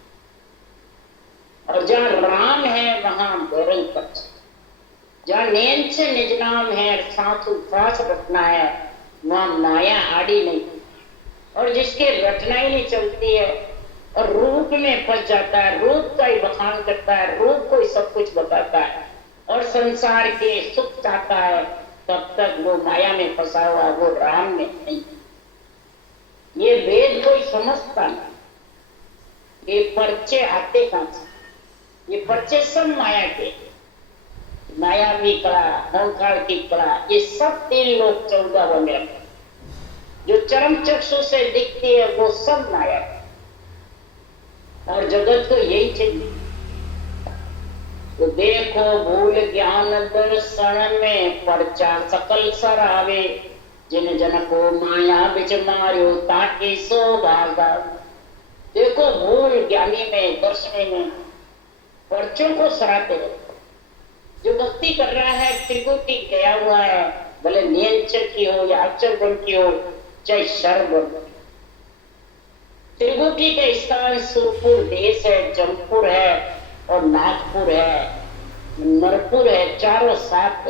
और जहां राम है वहां बेरंग पर्चे, जहाँ नींद से निज नाम है, सांस उपास रखना है, वहां माया आड़ी नहीं। और जिसके रचना ही नहीं चलती है और रूप में फंस जाता है, रूप का ही बखान करता है, रूप को ही सब कुछ बताता है और संसार के सुख चाहता है, तब तक वो माया में फंसा हुआ, वो राम में नहीं। ये वेद कोई समझता नहीं, ये पर्चे आते कहां से, ये पर्चे सब माया के, मायावी कला, अहंकार की कला, ये सब 3 लोग 14 वगैरह जो चरम चक्षु से दिखती है वो सब माया है, और जगत को यही चाहिए। तो देखो भूल ज्ञान दर्शन में पर्चा सकल सरावे, जिन जन को माया बिच मारो ताकि सो भागा। देखो भूल ज्ञानी में दर्शन में पर्चों को सराते रहते, जो भक्ति कर रहा है त्रिकुटी गया हुआ है, भले नियंचर की हो या अक्षर बन की हो चाहे शर्ब। त्रिकुटी के स्थान सुरपुर देश है, जमपुर है और नागपुर है, नरपुर है, चारों साथ।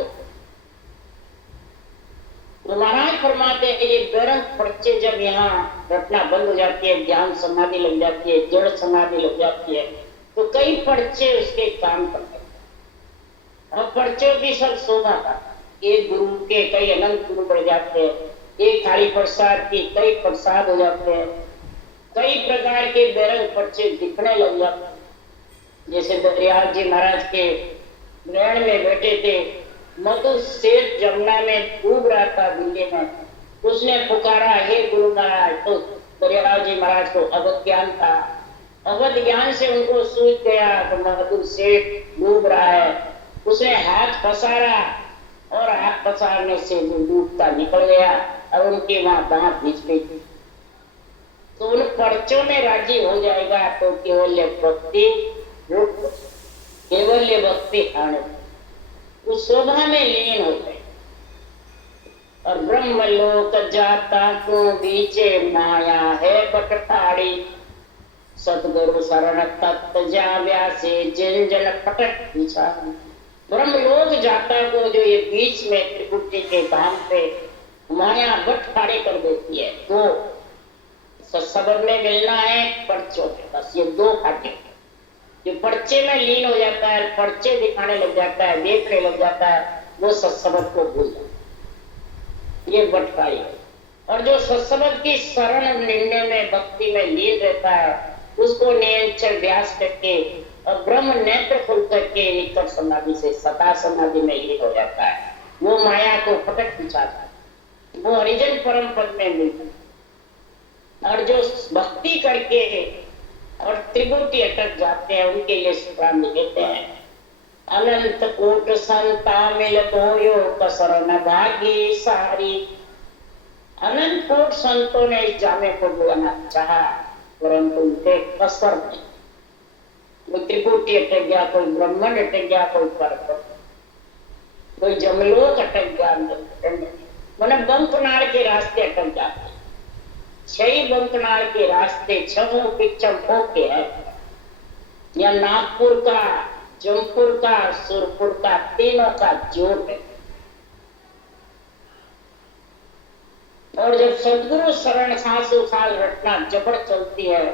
तो महाराज फरमाते हैं ये बेरंग पर्चे जब यहाँ रटना बंद हो जाती है, ध्यान समाधि लग जाती है, जड़ समाधि लग जाती है, तो कई पर्चे उसके काम करते हैं। और पर्चों की सब शोभा का, एक गुरु के कई अनंत गुरु बढ़ जाते हैं, एक थाली प्रसाद की कई प्रसाद हो जाते हैं, कई प्रकार के बेरंग पर्चे दिखने लग जाते हैं। जैसे दरियाल जी महाराज के ग्रहण में बैठे थे, मधु सेठ जमुना में डूब रहा था दिल्ली में, उसने पुकारा हे गुरु महाराज, तो दरियाल जी महाराज को अवध ज्ञान था, अवध ज्ञान से उनको सूझ गया तो मधु सेठ डूब रहा है, उसने हाथ पसारा और हाथ पसारने से वो डूबता निकल गया और उनके वहां बांध भिज गई। तो उन पर्चों में राजी हो जाएगा तो केवल भक्ति रूप, केवल भक्ति आनंद उस शोभा में लीन हो गए। और ब्रह्मलोक जाता को बीचे माया है बटपाड़ी, सतगुरु शरण तत्व जा व्यासे जिन जन पटक पीछा। ब्रह्मलोक जाता को जो ये बीच में त्रिपुटी के काम पे माया बटपाड़ी कर देती है, तो सबर में मिलना है पर्चों में, बस ये दो फाटे। जो पर्चे में लीन हो जाता है, पर्चे दिखाने लग जाता है, देखने लग जाता है, वो सत्सबद को भूल जाता है, ये बटकाई है। और जो सत्सबद की शरण निर्णय में भक्ति में लीन रहता है, उसको नियंत्रण व्यास करके और ब्रह्म नेत्र खुल करके निकट समाधि से सता समाधि में लीन हो जाता है, वो माया को फटक पिछाता है, वो हरिजन परम पद में मिलता है। और जो भक्ति करके और त्रिभुटी अटक जाते हैं, उनके लिए सुखराम कहते हैं अनंत कोट संता मिल धोयो कसर न भागी सारी। अनंत कोट संतों ने इस जामे को बुलाना चाहा, परंतु उनके कसर नहीं। कोई त्रिपुटी अटक गया, कोई ब्रह्मण अटक गया, कोई पर्वत, कोई जमलोक अटक गया, मैंने बंकनाड़ के रास्ते अटक जाते। छह बंकनाड़ के रास्ते छहों पिछम होके है, या नागपुर का, जमपुर का, सुरपुर का, तीनों का जोड़ है। और जब सदगुरु शरण सासु साल रटना जबड़ चलती है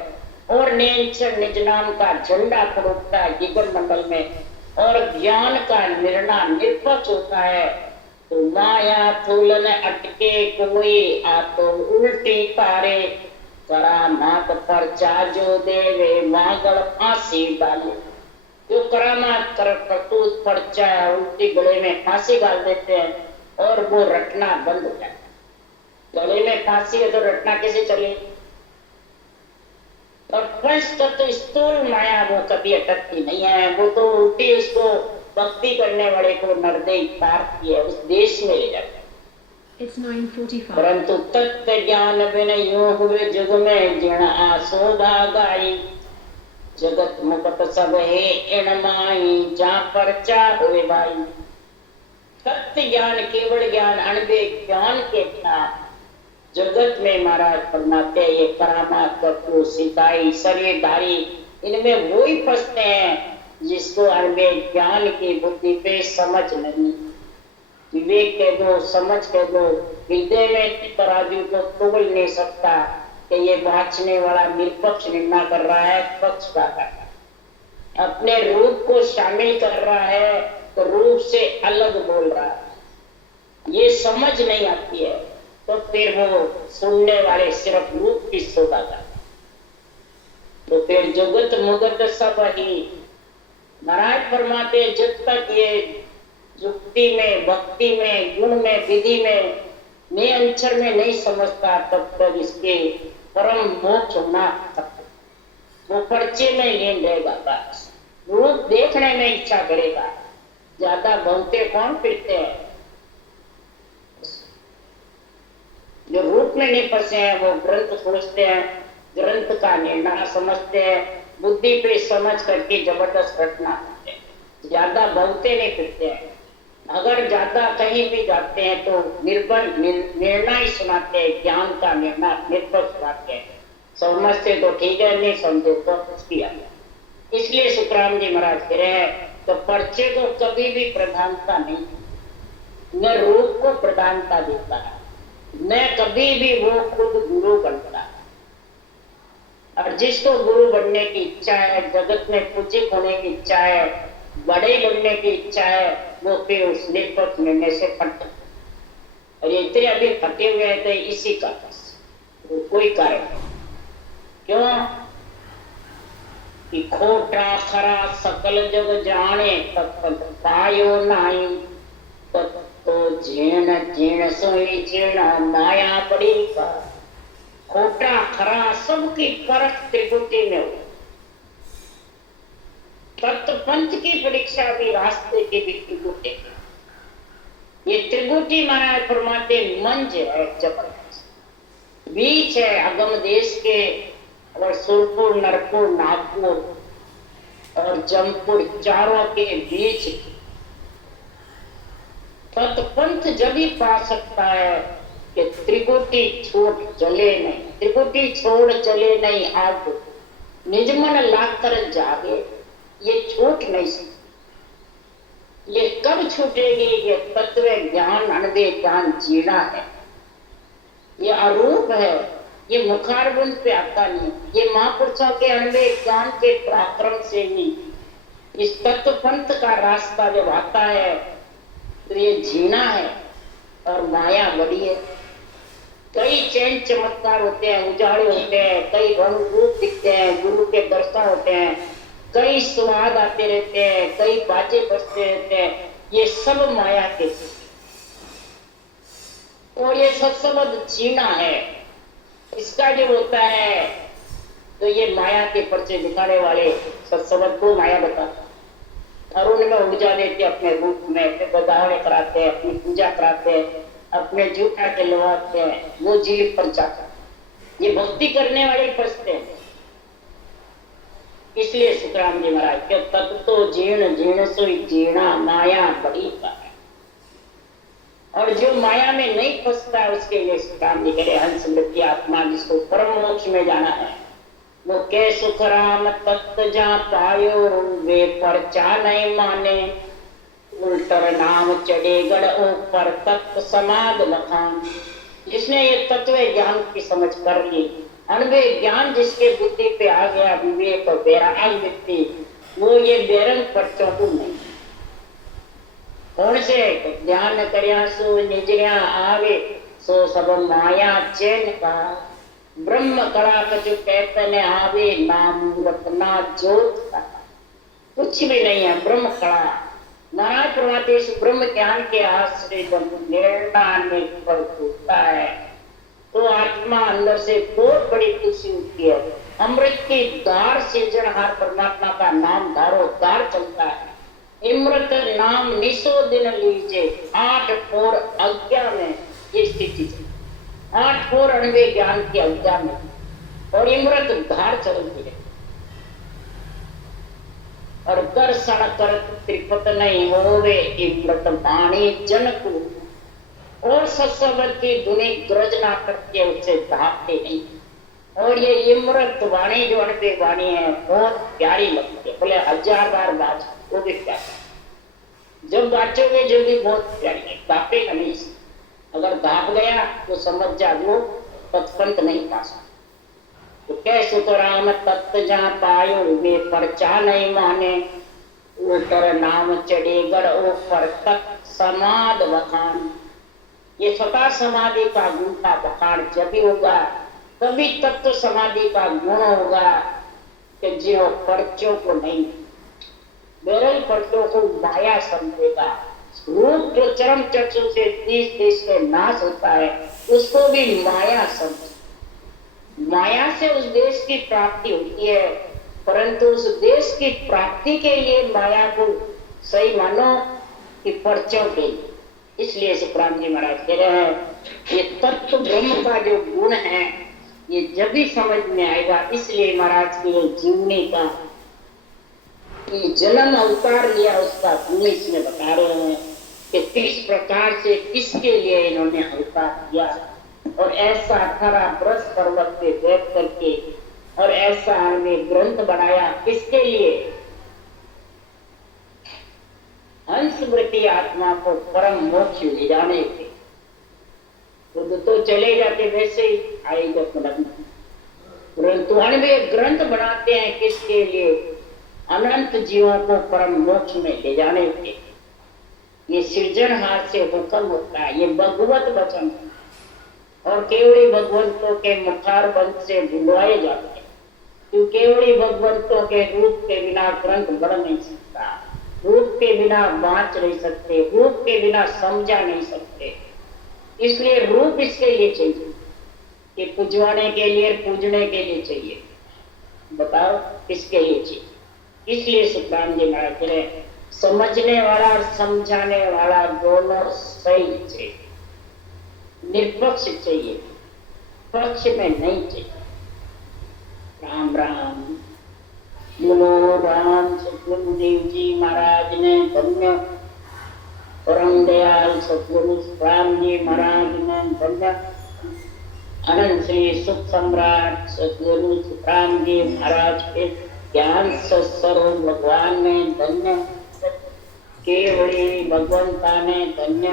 और नेंचर निज नाम का झंडा फड़कता है जिगर मंडल में, और ज्ञान का निर्णय निष्पक्ष होता है, तो माया फूलन अटके कोई आ तो उल्टी तारे, करामात परचा जो देवे मांगल फांसी डाले। जो करामात कर करतूत परचा उल्टी गले में फांसी डाल देते हैं और वो रटना बंद हो जाता है। गले में फांसी है तो रटना कैसे चले? और पंच तत्व स्थूल माया वो कभी अटकती नहीं है, वो तो उल्टी उसको भक्ति करने वाले को नरदे तारती है, उस देश में ले जाता है। It's 9:45. परंतु तत्व ज्ञान बिन यूं हुए जुग में जिण आसो भागाई, जगत मुकट सब है इण माई जा परचा हुए भाई। तत्व ज्ञान केवल ज्ञान अणबे ज्ञान के बिना जगत में महाराज फरमाते ये करामात कपू सिताई शरीरधारी, इनमें वो ही फंसते हैं जिसको अणबे ज्ञान की बुद्धि पे समझ नहीं। विवेक कह दो, समझ कह दो, हृदय में तराजू को तोड़ नहीं सकता कि ये बांचने वाला निरपक्ष निर्णय कर रहा है, पक्ष का कर रहा है, अपने रूप को शामिल कर रहा है तो रूप से अलग बोल रहा है, ये समझ नहीं आती है। तो फिर वो सुनने वाले सिर्फ रूप की शोभा का, तो फिर जगत मुगत सब ही महाराज फरमाते जब तक ये युक्ति में, भक्ति में, गुण में, विधि में, नियंत्रण में नहीं समझता, तब तक इसके परम मोक्ष होना वो पर्चे में लीन रहेगा। बस रूप देखने में इच्छा करेगा, ज्यादा भौंकते कौन फिरते हैं? जो रूप में नहीं फंसे हैं वो ग्रंथ खोजते हैं, ग्रंथ का निर्णय समझते हैं, बुद्धि पे समझ करके जबरदस्त रटना करते हैं, ज्यादा भौंकते नहीं फिरते हैं। अगर ज्यादा कहीं भी जाते हैं तो निर्भर निर्णय सुनाते हैं, ज्ञान का निर्णय निर्भर सुनाते हैं। समझते तो ठीक है, नहीं समझे तो किया। इसलिए सुखराम जी महाराज कह रहे हैं तो पर्चे को कभी भी प्रधानता नहीं, न रूप को प्रधानता देता है, न कभी भी वो खुद गुरु बनता है। और जिसको गुरु बनने की इच्छा है, जगत में पूजित होने की इच्छा है, बड़े बनने की इच्छा है वो फिर उस निर्पथ निर्णय से फटता। और ये इतने अभी फटे हुए हैं तो इसी का वो कोई कारण नहीं। क्यों कि खोटा खरा सकल जग जाने तत्पत पायो नाई तो जीण जीण सोई जीण माया बड़ी का। खोटा खरा सबकी परख त्रिकुटी में हो। तत्वपंथ की परीक्षा भी रास्ते की भी त्रिकुटी। ये त्रिकुटी महाराज फरमाते मंज है जबरदस्त, बीच है अगम देश के और सुरपुर नरपुर नागपुर और जमपुर चारों के बीच। तत्पंथ जब ही पा सकता है कि त्रिकुटी छोड़ चले नहीं, त्रिकुटी छोड़ चले नहीं आग निजमन लाकर जागे, ये छूट नहीं सकती। ये कब छूटेगी? ये तत्व ज्ञान अनबे ज्ञान जीना है। ये अरूप है, ये मुखारबंद पे आता नहीं। ये महापुरुषों के अनबे ज्ञान के पराक्रम से ही इस तत्वपंथ का रास्ता जब आता है तो ये जीना है। और माया बड़ी है। कई चैन चमत्कार होते हैं, उजाड़े होते हैं, कई रंग रूप दिखते हैं, गुरु के दर्शन होते हैं, कई स्वाद आते रहते हैं, कई बाजे बजते रहते हैं। ये सब माया के और ये सत्संग जीना है। इसका जो होता है तो ये माया के पर्चे दिखाने वाले सत्संग को माया बताते, और उनमें ऊर्जा देते अपने रूप में, अपने बधावने कराते हैं, अपनी पूजा कराते हैं, अपने जूठा के लवाते हैं, वो जीव पर जाता। ये भक्ति करने वाले फंसते हैं। इसलिए सुखराम जी महाराज के तत्व तो जीर्ण जीर्ण सोई जीर्णा माया बड़ी का है। और जो माया में नहीं फंसता है उसके लिए सुखराम जी कह रहे हंस मृत्यु आत्मा जिसको परम मोक्ष में जाना है वो के सुखराम तत्व जा पायो वे परचा नहीं माने उल्टर नाम चढ़े गढ़ ऊपर तत्व समाध लखान। जिसने ये तत्व ज्ञान की समझ कर ली, अनबे ज्ञान जिसके बुद्धि पे आ गया, विवेक और बैराग व्यक्ति, वो ये बेरंग पर्चों को नहीं। कौन से ध्यान करिया सो निजरिया आवे सो सब माया चैन का ब्रह्म कला कछु कहते ने आवे नाम रत्ना ज्योत का। कुछ भी नहीं है ब्रह्म कला। नारायण परमात्मा ब्रह्म ज्ञान के आश्रय निर्णय होता है तो आत्मा अंदर से बहुत बड़ी खुशी होती है। अमृत की धार से जनहार परमात्मा का नाम धारो धार चलता है। इमृत नाम निशो दिन लीजे 8 फोर अज्ञा में ये स्थिति है। 8 फोर अणवे ज्ञान की अज्ञा में और इमृत धार चलती है। और कर सण कर त्रिपत नहीं होवे इमृत वाणी जन को। और सत्संग की दुनी गर्जना करके उसे धापते नहीं। और ये इमृत वाणी जो अणवे वाणी है बहुत प्यारी लगती है। बोले 1000 बार बाज वो भी प्यारा। जब बाचोगे जो भी बहुत प्यारी है, धापेगा नहीं। अगर धाप गया तो समझ जा वो तत्पंत नहीं पा सकता। तो कैसे तो राम तत्व जहाँ पायो वे परचा नहीं माने उल्टर नाम चढ़े गढ़ ऊपर तक समाध बखान। ये स्वतः समाधि का गुण का बखान जब भी होगा तभी तत्व समाधि का गुण होगा कि जो पर्चों को नहीं, बेरल पर्चों को माया समझेगा। रूप जो चरम चक्षु से देश देश के नाश होता है उसको भी माया समझ। माया से उस देश की प्राप्ति होती है, परंतु उस देश की प्राप्ति के लिए माया को सही मानो कि पर्चों के लिए। इसलिए सुखराम जी महाराज कह रहे हैं ये तत्व ब्रह्म का जो गुण है ये जब भी समझ में आएगा। इसलिए महाराज के ये जीवनी का ये जन्म अवतार लिया उसका गुण इसमें बता रहे हैं कि 30 प्रकार से किसके लिए इन्होंने अवतार किया। और ऐसा 18 वर्ष पर्वत पे बैठ करके और ऐसा हमें ग्रंथ बनाया किसके लिए? हंसवृत्ति आत्मा को परम मोक्ष ले जाने के। खुद तो चले जाते वैसे ही आएगा मतलब, परंतु अनवे ग्रंथ बनाते हैं किसके लिए? अनंत जीवों को परम मोक्ष में ले जाने के ये सृजनहार से हुक्म होता है। ये भगवत वचन है और केवली भगवंतों के मुखार बंध से बुलवाए जाते हैं, क्योंकि केवली भगवंतों के रूप के बिना ग्रंथ बढ़ नहीं सकता, रूप के बिना बाँच नहीं सकते, रूप के बिना समझा नहीं सकते। इसलिए रूप इसके लिए चाहिए कि पूजवाने के लिए, पूजने के लिए चाहिए। बताओ किसके लिए चाहिए? इसलिए सुखराम जी महाराज कह रहे हैं, समझने वाला और समझाने वाला दोनों सही चाहिए, निष्पक्ष चाहिए, पक्ष में नहीं चाहिए। राम राम। बोलो राम सतगुरुदेव जी महाराज ने धन्य, परम दयाल सतगुरु राम जी महाराज ने धन्य, अनंत श्री सुख सम्राट सतगुरु राम जी महाराज के ज्ञान सत्स्वरूप भगवान ने धन्य, केवली भगवंता ने धन्य,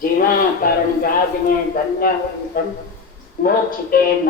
जीवा कारण जाग ने धन्य, मोक्ष के